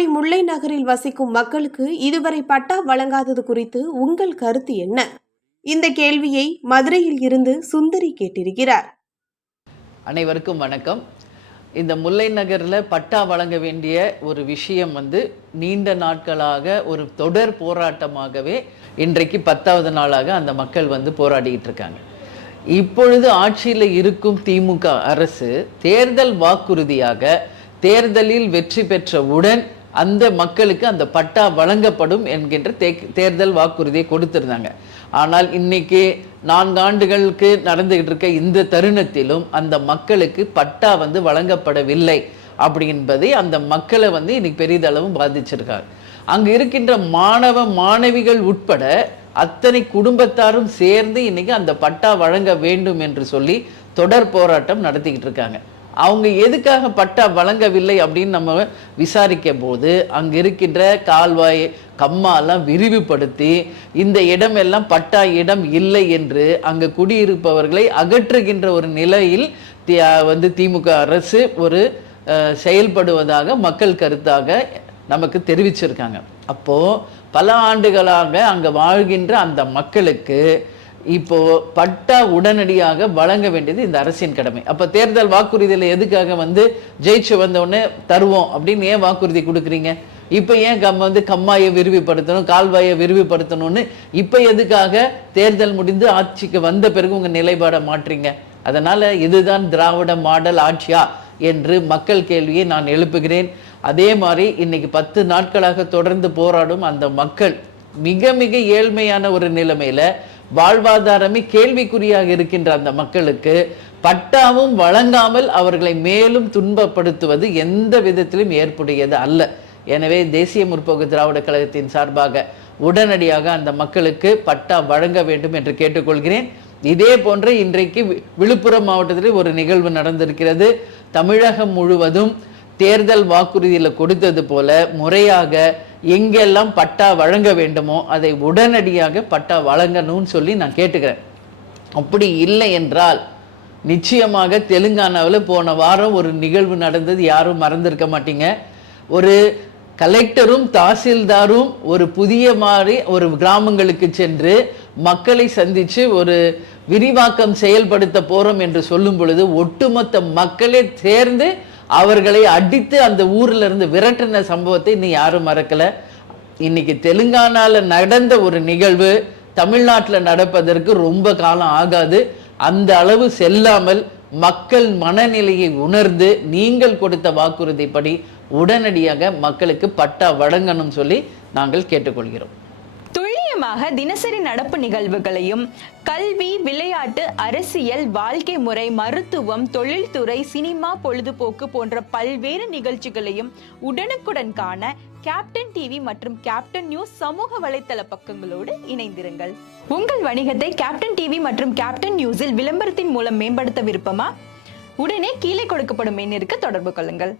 மதுரை முல்லை நகரில் வசிக்கும் மக்களுக்கு இதுவரை பட்டா வழங்காதது குறித்து உங்கள் கருத்து என்ன? இந்த கேள்வியை மதுரையில் இருந்து சுந்தரி கேட்டிருக்கிறார். அனைவருக்கும் வணக்கம். இந்த முல்லை நகரில் பட்டா வழங்க வேண்டிய ஒரு விஷயம் நீண்ட நாட்களாக ஒரு தொடர் போராட்டமாகவே இன்றைக்கு 10வது நாளாக அந்த மக்கள் போராடிட்டு இருக்காங்க. இப்பொழுது ஆட்சியில் இருக்கும் திமுக அரசு தேர்தல் வாக்குறுதியாக தேர்தலில் வெற்றி பெற்றவுடன் அந்த மக்களுக்கு அந்த பட்டா வழங்கப்படும் என்கின்ற தேர்தல் வாக்குறுதியை கொடுத்திருந்தாங்க. ஆனால் இன்னைக்கு 4 ஆண்டுகளுக்கு நடந்துகிட்டு இருக்க இந்த தருணத்திலும் அந்த மக்களுக்கு பட்டா வழங்கப்படவில்லை அப்படி என்பதை அந்த மக்களை இன்னைக்கு பெரிதளவு பாதிச்சிருக்காங்க. அங்கு இருக்கின்ற மாணவ மாணவிகள் உட்பட அத்தனை குடும்பத்தாரும் சேர்ந்து இன்னைக்கு அந்த பட்டா வழங்க வேண்டும் என்று சொல்லி தொடர் போராட்டம் நடத்திக்கிட்டு இருக்காங்க. அவங்க எதுக்காக பட்டா வழங்கவில்லை அப்படின்னு நம்ம விசாரிக்க போது அங்க இருக்கின்ற கால்வாய் கம்மாலாம் விரிவுபடுத்தி இந்த இடம் எல்லாம் பட்டா இடம் இல்லை என்று அங்க குடியிருப்பவர்களை அகற்றுகின்ற ஒரு நிலையில் திமுக அரசு ஒரு செயல்படுவதாக மக்கள் கருத்தாக நமக்கு தெரிவிச்சிருக்காங்க. அப்போ பல ஆண்டுகளாக அங்க வாழ்கின்ற அந்த மக்களுக்கு இப்போ பட்டா உடனடியாக வழங்க வேண்டியது இந்த அரசின் கடமை. அப்ப தேர்தல் வாக்குறுதியில எதுக்காக ஜெயிச்சு வந்தோடனே தருவோம் அப்படின்னு ஏன் வாக்குறுதி கொடுக்குறீங்க? இப்ப ஏன் கம்மாயை விரிவுபடுத்தணும், கால்வாயை விரிவுபடுத்தணும்னு இப்ப எதுக்காக தேர்தல் முடிந்து ஆட்சிக்கு வந்த பிறகு உங்க நிலைப்பாடை மாற்றீங்க? அதனால இதுதான் திராவிட மாடல் ஆட்சியா என்று மக்கள் கேள்வியை நான் எழுப்புகிறேன். அதே மாதிரி இன்னைக்கு 10 நாட்களாக தொடர்ந்து போராடும் அந்த மக்கள் மிக மிக ஏழ்மையான ஒரு நிலைமையில வாழ்வாதாரமே கேள்விக்குறியாக இருக்கின்ற அந்த மக்களுக்கு பட்டாவும் வழங்காமல் அவர்களை மேலும் துன்பப்படுத்துவது எந்த விதத்திலும் ஏற்புடையது அல்ல. எனவே தேசிய முற்போக்கு திராவிட கழகத்தின் சார்பாக உடனடியாக அந்த மக்களுக்கு பட்டா வழங்க வேண்டும் என்று கேட்டுக்கொள்கிறேன். இதே போன்ற இன்றைக்கு விழுப்புரம் மாவட்டத்தில் ஒரு நிகழ்வு நடந்திருக்கிறது. தமிழகம் முழுவதும் தேர்தல் வாக்குறுதியில் கொடுத்தது போல முறையாக எங்கெல்லாம் பட்டா வழங்க வேண்டுமோ அதை உடனடியாக பட்டா வழங்கணும்னு சொல்லி நான் கேட்டுக்கிறேன். அப்படி இல்லை என்றால் நிச்சயமாக தெலுங்கானாவில் போன வாரம் ஒரு நிகழ்வு நடந்தது, யாரும் மறந்திருக்க மாட்டீங்க. ஒரு கலெக்டரும் தாசில்தாரும் ஒரு புதிய மாதிரி ஒரு கிராமங்களுக்கு சென்று மக்களை சந்திச்சு ஒரு விரிவாக்கம் செயல்படுத்த போறோம் என்று சொல்லும் பொழுது ஒட்டுமொத்த மக்களே சேர்ந்து அவர்களை அடித்து அந்த ஊர்ல இருந்து விரட்டின சம்பவத்தை இன்னும் யாரும் மறக்கல. இன்னைக்கு தெலுங்கானால நடந்த ஒரு நிகழ்வு தமிழ்நாட்டில் நடப்பதற்கு ரொம்ப காலம் ஆகாது. அந்த அளவு செல்லாமல் மக்கள் மனநிலையை உணர்ந்து நீங்கள் கொடுத்த வாக்குறுதிப்படி உடனடியாக மக்களுக்கு பட்டா வழங்கணும் சொல்லி நாங்கள் கேட்டுக்கொள்கிறோம். துல்லியமாக தினசரி நடப்பு நிகழ்வுகளையும் கல்வி, விளையாட்டு, அரசியல், வாழ்க்கை முறை, மருத்துவம், தொழில்துறை, சினிமா, பொழுதுபோக்கு போன்ற பல்வேறு நிகழ்ச்சிகளையும் உடனுக்குடன் காண கேப்டன் டிவி மற்றும் கேப்டன் நியூஸ் சமூக வலைத்தள பக்கங்களோடு இணைந்திருங்கள். உங்கள் வணிகத்தை கேப்டன் டிவி மற்றும் கேப்டன் நியூஸில் விளம்பரத்தின் மூலம் மேம்படுத்த விருப்பமா? உடனே கீழே கொடுக்கப்படும் எண்ணிற்கு தொடர்பு கொள்ளுங்கள்.